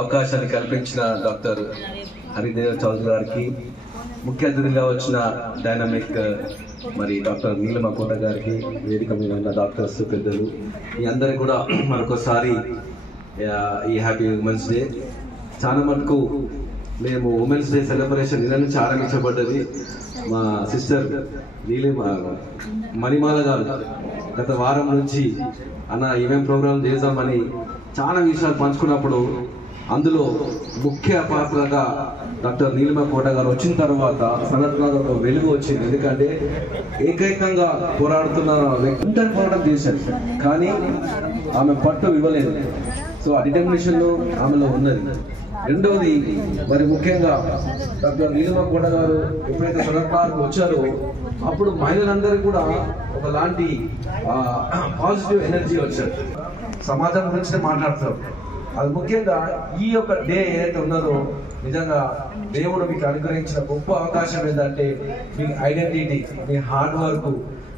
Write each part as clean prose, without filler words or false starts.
అవకాశాన్ని కల్పించిన డాక్టర్ హరిదేవ్ చౌదరి గారికి, ముఖ్య అతిథిగా వచ్చిన డైనమిక్ మరి డాక్టర్ నీలమ కోట గారికి, వేదిక మీద ఉన్న డాక్టర్స్ పెద్దలు, మీ అందరికి కూడా మరొకసారి ఈ హ్యాపీ ఉమెన్స్ డే. చాలా మటుకు మేము ఉమెన్స్ డే సెలబ్రేషన్ నిన్న నుంచి ఆరంభించబడ్డది. మా సిస్టర్ మణిమాల గారు గత వారం నుంచి అన్న ఈవెంట్ ప్రోగ్రాం చేద్దామని చాలా విషయాలు పంచుకున్నప్పుడు అందులో ముఖ్య పాత్రగా డాక్టర్ నీలిమ కోట గారు వచ్చిన తర్వాత సనత్నాథ్ ఒక వెలుగు వచ్చింది. ఎందుకంటే ఏకైకంగా పోరాడుతున్న వ్యక్తి పోరాటం చేశారు, కానీ ఆమె పట్టు ఇవ్వలేదు. సో ఆ డిటర్మినేషన్ ఆమెలో ఉన్నది. రెండవది మరి ముఖ్యంగా డాక్టర్ నీలిమ కోట గారు ఎప్పుడైతే సనత్నాథ్కి వచ్చారో అప్పుడు మహిళలందరికీ కూడా ఒకలాంటి పాజిటివ్ ఎనర్జీ వచ్చారు. సమాజం గురించి మాట్లాడతారు. అది ముఖ్యంగా ఈ యొక్క డే ఏదైతే ఉన్నదో నిజంగా దేవుడు మీకు అనుగ్రహించిన గొప్ప అవకాశం ఏంటంటే మీ ఐడెంటిటీ, మీ హార్డ్ వర్క్,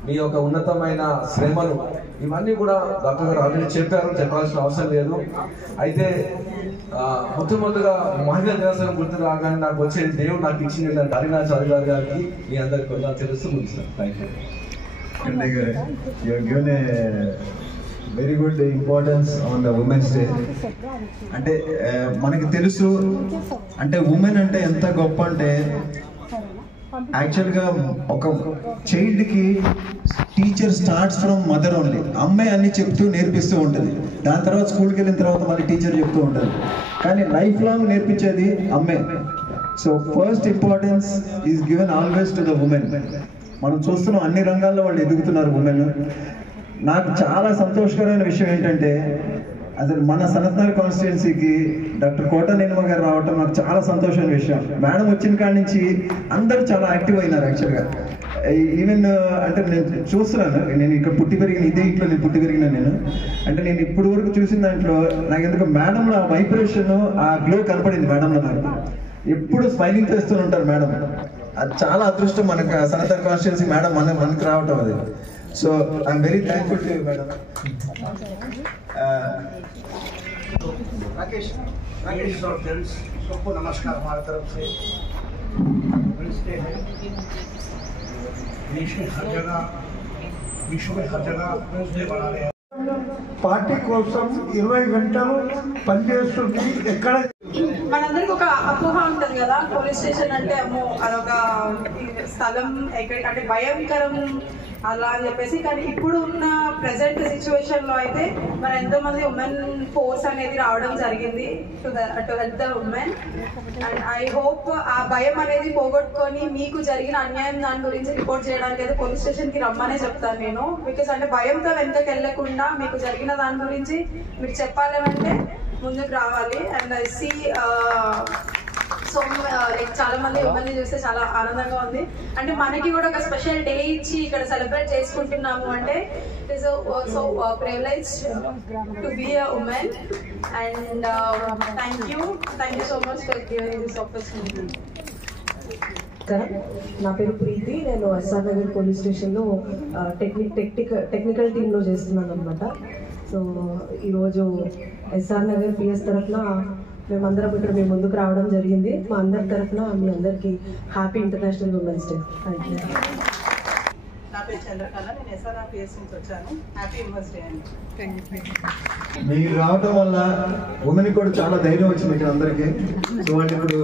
మీ యొక్క ఉన్నతమైన శ్రమలు ఇవన్నీ కూడా డాక్టర్ గారు ఆల్రెడీ చెప్పారు, చెప్పాల్సిన అవసరం లేదు. అయితే మొట్టమొదటిగా మహిళా దినోత్సవం గుర్తు రాగానే నాకు వచ్చే దేవుడు నాకు ఇచ్చింది హరినాథ్ చౌదరి గారికి మీ అందరికి కూడా తెలుస్తూ ముగిస్తాను. Very good importance on the women's day. అంటే మనకి తెలుసు అంటే ఉమెన్ అంటే ఎంత గొప్ప అంటే యాక్చువల్గా ఒక చైల్డ్కి teacher starts from mother only. అమ్మాయి అన్ని చెప్తూ నేర్పిస్తూ ఉంటుంది, దాని తర్వాత స్కూల్కి వెళ్ళిన తర్వాత మళ్ళీ టీచర్ చెప్తూ ఉంటుంది, కానీ లైఫ్ లాంగ్ నేర్పించేది అమ్మాయి. So first importance is given always to the women. మనం చూస్తున్నాం అన్ని రంగాల్లో వాళ్ళు ఎదుగుతున్నారు ఉమెన్. నాకు చాలా సంతోషకరమైన విషయం ఏంటంటే అసలు మన సనత్నాథ్ కాన్స్టిట్యున్సీకి డాక్టర్ కోట నీలిమ గారు రావటం నాకు చాలా సంతోషమైన విషయం. మేడం వచ్చిన కాడి నుంచి అందరూ చాలా యాక్టివ్ అయినారు. యాక్చువల్గా ఈవెన్ అంటే నేను చూస్తున్నాను, నేను ఇక్కడ పుట్టి పెరిగిన ఇదే ఇంట్లో నేను పుట్టి పెరిగిన అంటే నేను ఇప్పుడు వరకు చూసిన దాంట్లో నాకు ఎందుకు మేడంలో ఆ వైబ్రేషన్, ఆ గ్లో కనపడింది మేడంలో. నాకు ఎప్పుడు స్మైలింగ్ చేస్తూ ఉంటారు మేడం. అది చాలా అదృష్టం మనకు సనత్నాథ్ కాన్స్టిట్యున్సీ మేడం మనకు రావటం. అది so I'm very thankful to you madam. Rakesh और फ्रेंड्स सबको नमस्कार हमारी तरफ से। वेडनेसडे है, देश में हर जगह, विश्व में हर जगह वेडनेसडे मना रहे हैं. పార్టీ కోసం 20 గంటలు పనిచేస్తుంది. ఎక్కడ మనందరికి ఒక అపోహ ఉంటుంది కదా, పోలీస్ స్టేషన్ అంటే అమ్మో అదొక స్థలం అంటే భయంకరం అలా అని చెప్పేసి. కానీ ఇప్పుడు ఉన్న ప్రెసెంట్ సిచ్యువేషన్ లో అయితే మరి ఎంతో మంది ఉమెన్ ఫోర్స్ అనేది రావడం జరిగింది to help the women. And I hope ఆ భయం అనేది పోగొట్టుకొని మీకు జరిగిన అన్యాయం దాని గురించి రిపోర్ట్ చేయడానికి అయితే పోలీస్ స్టేషన్ కి రమ్మనే చెప్తాను నేను. బికాస్ అంటే భయంతో వెంటకి వెళ్ళకుండా మీకు జరిగిన దాని గురించి మీకు చెప్పాలంటే ముందుకు రావాలి. And I see so like చాలా మంది ఉమెన్ ని చూస్తే చాలా ఆనందంగా ఉంది. అంటే మనకి కూడా ఒక స్పెషల్ డే ఇచ్చి ఇక్కడ సెలబ్రేట్ చేసుకుంటున్నాము అంటే it is so privilege to be a women. And thank you so much for giving this opportunity. నా పేరు ప్రీతి, నేను ఎస్ఆర్ నగర్ పోలీస్ స్టేషన్లో టెక్నికల్ టీంలో చేస్తున్నాను అనమాట. సో ఈరోజు ఎస్ఆర్ నగర్ పిఎస్ తరఫున మేమందరం ఇక్కడ మీ ముందుకు రావడం జరిగింది. మా అందరి తరఫున మీ అందరికీ happy international women's day. Thank you. నా పేరు చంద్రకళ, నేను ఎస్ఆర్ పిఎస్ నుంచి వచ్చాను. హ్యాపీ ఉమెన్స్ డే అండి. మీరు రావడం వల్ల ఉమెన్ కూడా చాలా ధైర్యం వచ్చింది ఇక్కడ అందరికీ. సో వాళ్ళు ఇప్పుడు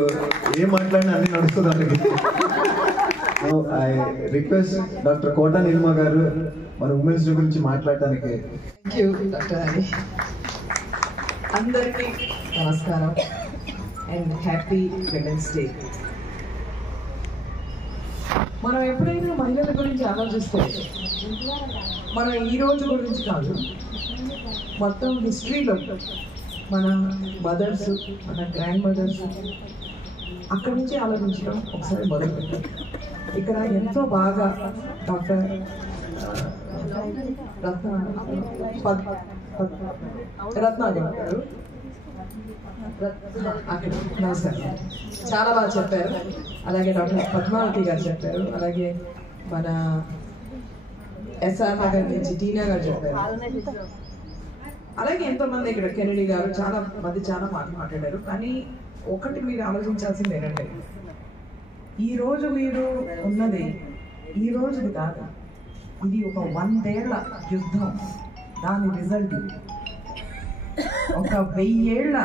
ఏం మాట్లాడినా అన్ని నడుస్తుంది అందరికి. ఐ రిక్వెస్ట్ డాక్టర్ కోట నీలిమ గారు మన ఉమెన్స్ డే గురించి మాట్లాడటానికి. Thank you doctor Hari. అందరికీ నమస్కారం అండ్ హ్యాపీ విమెన్స్ డే. మనం ఎప్పుడైనా మహిళల గురించి ఆలోచిస్తే మనం ఈ రోజు గురించి కాదు, మొత్తం హిస్టరీలో మన మదర్స్, మన గ్రాండ్ మదర్స్ అక్కడి నుంచి ఆలోచించడం ఒకసారి మొదలుపెట్టాం. ఇక్కడ ఎంతో బాగా డాక్టర్ రత్నాగర్ గారు నమస్కారం చాలా బాగా చెప్పారు. అలాగే డాక్టర్ పద్మావతి గారు చెప్పారు. అలాగే మన ఎస్ఆర్ నగర్ నుంచి టీనా గారు చెప్పారు. అలాగే ఎంతోమంది ఇక్కడ కెనడీ గారు చాలా మాట్లాడారు. కానీ ఒకటి మీరు ఆలోచించాల్సింది ఏంటంటే ఈరోజు మీరు ఉన్నది ఈ రోజుది కాదు, ఇది ఒక 100 ఏళ్ల యుద్ధం. దాని రిజల్ట్ ఒక 1000 ఏళ్ల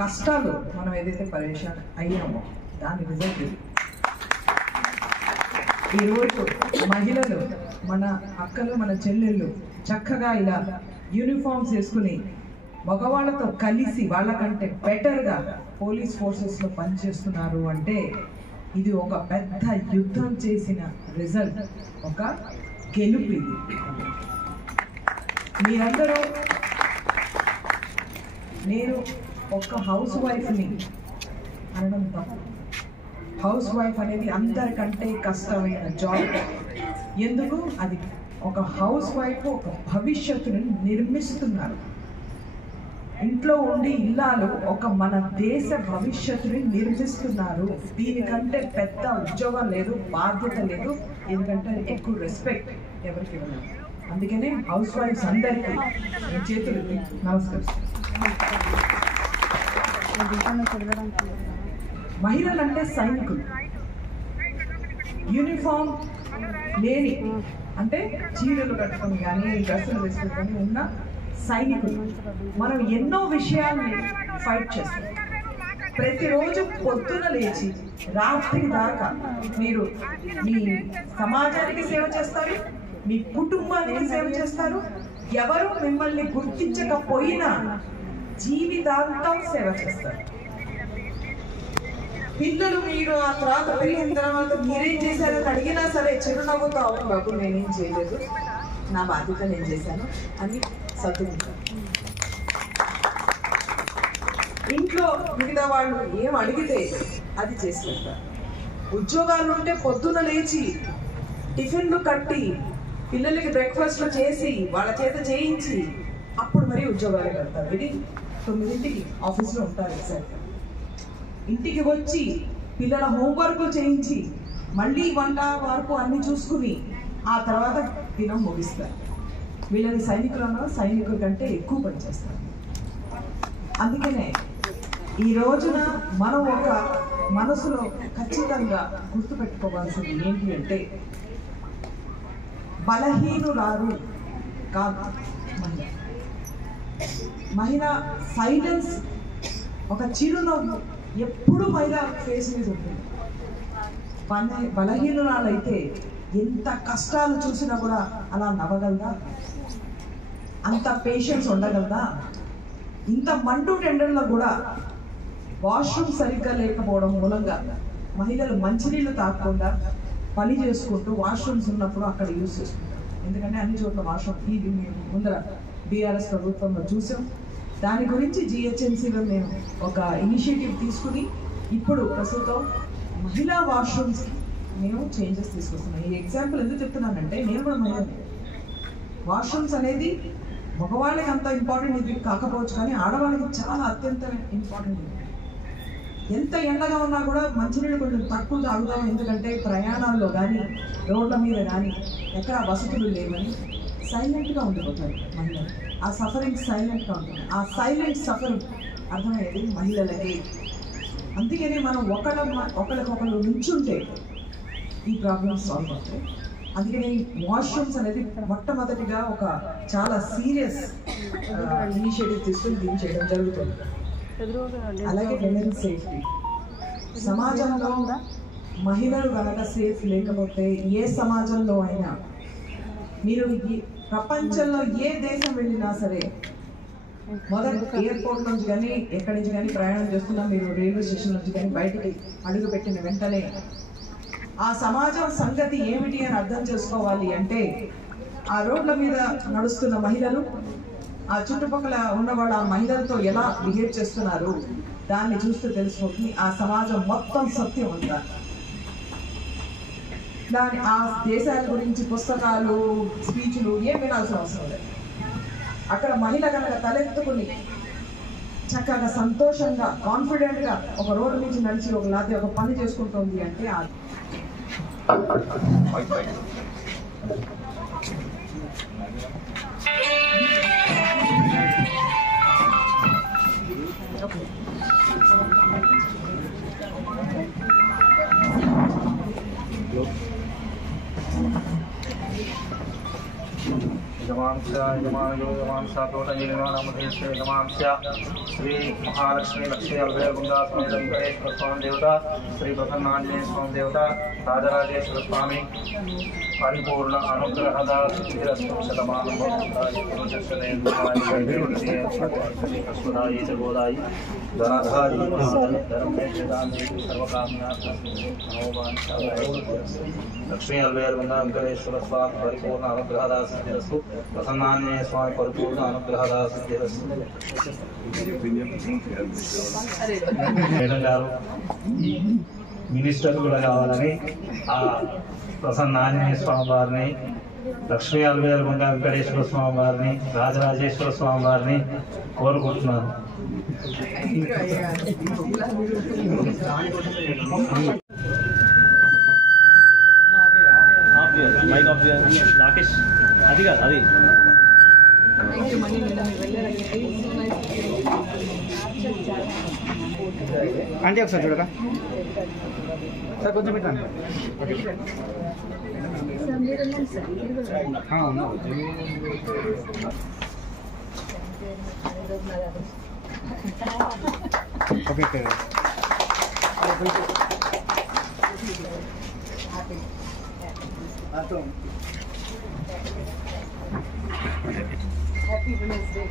కష్టాలు మనం ఏదైతే పరేషాన్ అయ్యామో దాని రిజల్ట్ ఇది. ఈరోజు మహిళలు, మన అక్కలు, మన చెల్లెళ్ళు చక్కగా ఇలా యూనిఫామ్స్ వేసుకుని మగవాళ్ళతో కలిసి వాళ్ళకంటే బెటర్గా పోలీస్ ఫోర్సెస్లో పనిచేస్తున్నారు అంటే ఇది ఒక పెద్ద యుద్ధం చేసిన రిజల్ట్, ఒక గెలుపు ఇది. మీరందరూ, నేను ఒక హౌస్ వైఫ్ని అనడం తప్పు. హౌస్ వైఫ్ అనేది అందరికంటే కష్టమైన జాబ్. ఎందుకు? అది ఒక హౌస్ వైఫ్ ఒక భవిష్యత్తుని నిర్మిస్తున్నారు. ఇంట్లో ఉండి ఇల్లాలు ఒక మన దేశ భవిష్యత్తుని నిర్మిస్తున్నారు. దీనికంటే పెద్ద ఉద్యోగం లేదు, బాధ్యత లేదు, ఎందుకంటే ఎక్కువ రెస్పెక్ట్ ఎవరికి ఇవ్వలేదు. అందుకనే హౌస్ వైఫ్స్ అందరికీ నేను చేతులు నమస్కరిస్తాను. మహిళలు అంటే సైనికులు. యూనిఫామ్ లేని అంటే చీరలు కట్టుకొని కానీ డ్రెస్సులు వేసుకొని ఉన్న సైనికులు. మనం ఎన్నో విషయాల్ని ఫైట్ చేస్తాం. ప్రతిరోజు పొద్దున లేచి రాత్రి దాకా మీరు మీ సమాజానికి సేవ చేస్తారు, మీ కుటుంబానికి సేవ చేస్తారు. ఎవరు మిమ్మల్ని గుర్తించకపోయినా జీవితాంతం సేవ చేస్తారు. పిల్లలు మీరు ఆ తర్వాత పెరిగిన తర్వాత మీరేం చేశారని అడిగినా సరే చిరునవ్వుతో అవును బాబు నేనేం చేయలేదు, నా బాధ్యత నేను చేశాను అని సర్దుకుంటారు. ఇంట్లో మిగతా వాళ్ళు ఏం అడిగితే అది చేసి పెడతారు. ఉద్యోగాలు ఉంటే పొద్దున లేచి టిఫిన్లు కట్టి పిల్లలకి బ్రేక్ఫాస్ట్లు చేసి వాళ్ళ చేత చేయించి అప్పుడు మరీ ఉద్యోగాలు కడతారు. ఇది 9ంటికి ఆఫీస్లో ఉంటారు. ఎగ్జాక్ట్గా ఇంటికి వచ్చి పిల్లల హోంవర్క్ చేయించి మళ్ళీ వంట వరకు అన్ని చూసుకుని ఆ తర్వాత దినం ముగిస్తారు. వీళ్ళని సైనికుల కంటే ఎక్కువ పనిచేస్తారు. అందుకనే ఈ రోజున మనం ఒక మనసులో ఖచ్చితంగా గుర్తుపెట్టుకోవాల్సింది ఏంటి అంటే బలహీనురాలు కాదు మహిళ. మహిళ సైలెన్స్, ఒక చిరునవ్వు ఎప్పుడు మహిళ ఫేస్ మీద ఉంటుంది. బలహీనురాలైతే ఎంత కష్టాలు చూసినా కూడా అలా నవ్వగలదా? అంత పేషెన్స్ ఉండగలదా? ఇంత మండు టెండర్లో కూడా వాష్రూమ్ సరిగ్గా లేకపోవడం మూలంగా మహిళలు మంచినీళ్ళు తాగకుండా పని చేసుకుంటూ వాష్రూమ్స్ ఉన్నప్పుడు అక్కడ యూజ్ చేసుకుంటారు. ఎందుకంటే అన్ని చోట్ల వాష్రూమ్ ఇది మేము ముందర బీఆర్ఎస్ ప్రభుత్వంలో చూసాం. దాని గురించి జిహెచ్ఎంసీలో మేము ఒక ఇనిషియేటివ్ తీసుకుని ఇప్పుడు ప్రస్తుతం మహిళా వాష్రూమ్స్కి మేము చేంజెస్ తీసుకొస్తున్నాం. ఈ ఎగ్జాంపుల్ ఎందుకు చెప్తున్నానంటే నేను కూడా మహిళని. వాష్రూమ్స్ అనేది మగవాళ్ళకి అంత ఇంపార్టెంట్ ఇది కాకపోవచ్చు, కానీ ఆడవాళ్ళకి చాలా అత్యంత ఇంపార్టెంట్ ఇది. ఎంత ఎండగా ఉన్నా కూడా మంచినీళ్ళు కొంచెం తక్కువ తాగుతాం. ఎందుకంటే ప్రయాణాల్లో కానీ రోడ్ల మీద కానీ ఎక్కడ వసతులు లేవని సైలెంట్గా ఉండిపోతారు మహిళలు. ఆ సఫరింగ్ సైలెంట్గా ఉంటుంది. ఆ సైలెంట్ సఫరింగ్ అర్థమయ్యేది మహిళలకి. అందుకని మనం ఒకరికొకరు నుంచుంటే ఈ ప్రాబ్లమ్స్ సాల్వ్ అవుతాయి. అందుకని వాష్రూమ్స్ అనేది మొట్టమొదటిగా ఒక చాలా సీరియస్ ఇనిషియేటివ్ తీసుకుని దీన్ని చేయడం జరుగుతుంది. అలాగే విమెన్ సేఫ్టీ. సమాజంలో మహిళలు కనుక సేఫ్ లేకపోతే ఏ సమాజంలో అయినా, మీరు ప్రపంచంలో ఏ దేశం వెళ్ళినా సరే, మొదటి ఎయిర్పోర్ట్ నుంచి కానీ ఎక్కడి నుంచి కానీ ప్రయాణం చేస్తున్నా మీరు రైల్వే స్టేషన్ నుంచి కానీ బయటికి అడుగు పెట్టిన వెంటనే ఆ సమాజం సంగతి ఏమిటి అని అర్థం చేసుకోవాలి అంటే ఆ రోడ్ల మీద నడుస్తున్న మహిళలు, ఆ చుట్టుపక్కల ఉన్నవాళ్ళు ఆ మహిళలతో ఎలా బిహేవ్ చేస్తున్నారు దాన్ని చూస్తే తెలిసిపోతుంది ఆ సమాజం మొత్తం సత్యం అంతా. ఆ దేశాల గురించి పుస్తకాలు, స్పీచ్లు ఏం వినాల్సిన అవసరం లేదు. అక్కడ మహిళ కనుక తలెత్తుకుని చక్కగా సంతోషంగా కాన్ఫిడెంట్గా ఒక రోడ్డు నుంచి నడిచి ఒక పని చేసుకుంటుంది అంటే ఆ श्री महालक्ष्मी लक्ष्मी अल्वेलगुंडा समेत वेंकटेश्वर स्वामी देवता श्री प्रसन्नांजनेय स्वामी देवता राजराजेश्वर स्वामी परिपूर्ण अनुग्रहदा सिद्धिरस्तु शतमानं भवति गोदाई धनाधारी लक्ष्मी अल्वेलगुंडा वेंकटेश्वर स्वामी परिपूर्ण अनुग्रहदा सिद्धिरस्तु प्रसन्नांजनेय स्वामी परिपूर्ण अनुग्रहदा सिद्धिरस्तु మేడం గారు మినిస్టర్ కూడా కావాలని ఆ ప్రసన్న ఆంజనేయ స్వామి వారిని, లక్ష్మీ అల్వేలగొండ వెంకటేశ్వర స్వామి వారిని, రాజరాజేశ్వర స్వామి వారిని కోరుకుంటున్నాను. రాకేష్ అది కాదు అది అంటే ఒకసారి చూడరా సార్, కొంచెం పెట్టండి. Okay Happy Women's Day.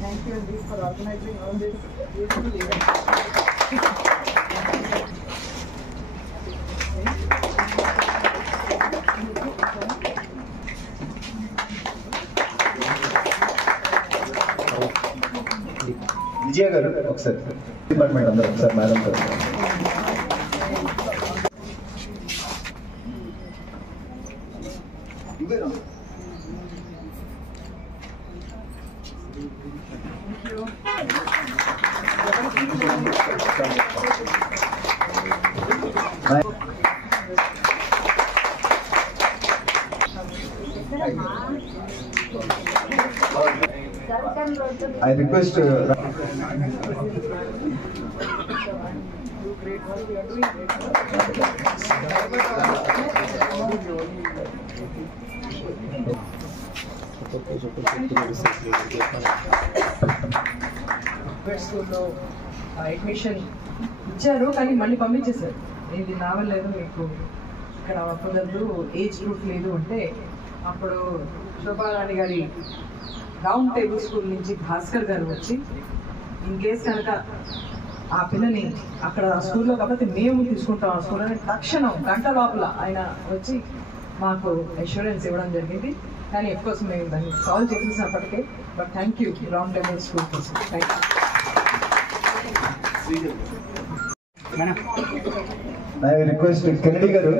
Thank you for organizing all this beautiful event. విజయ గారు ఒకసారి డిపార్ట్మెంట్ అందరూ ఒకసారి మేడం గారు. I request స్కూల్లో అడ్మిషన్ ఇచ్చారు, కానీ మళ్ళీ పంపించేశారు. ఇది రావలేదు, మీకు ఇక్కడ కుదరదు, ఏజ్ గ్రూప్ లేదు అంటే అప్పుడు శోభారాణి గారి రౌండ్ టేబుల్ స్కూల్ నుంచి భాస్కర్ గారు వచ్చి ఇన్ కేస్ కనుక ఆ పిల్లని అక్కడ స్కూల్లో కాబట్టి మేము తీసుకుంటాం ఆ స్కూల్ అని తక్షణం గంట లోపల ఆయన వచ్చి మాకు అష్యూరెన్స్ ఇవ్వడం జరిగింది. కానీ ఎఫ్కోర్స్ మేము దాన్ని సాల్వ్ చేసేసినప్పటికే, but thank you round table school కోసం. Thank you. I request Kennedy garu.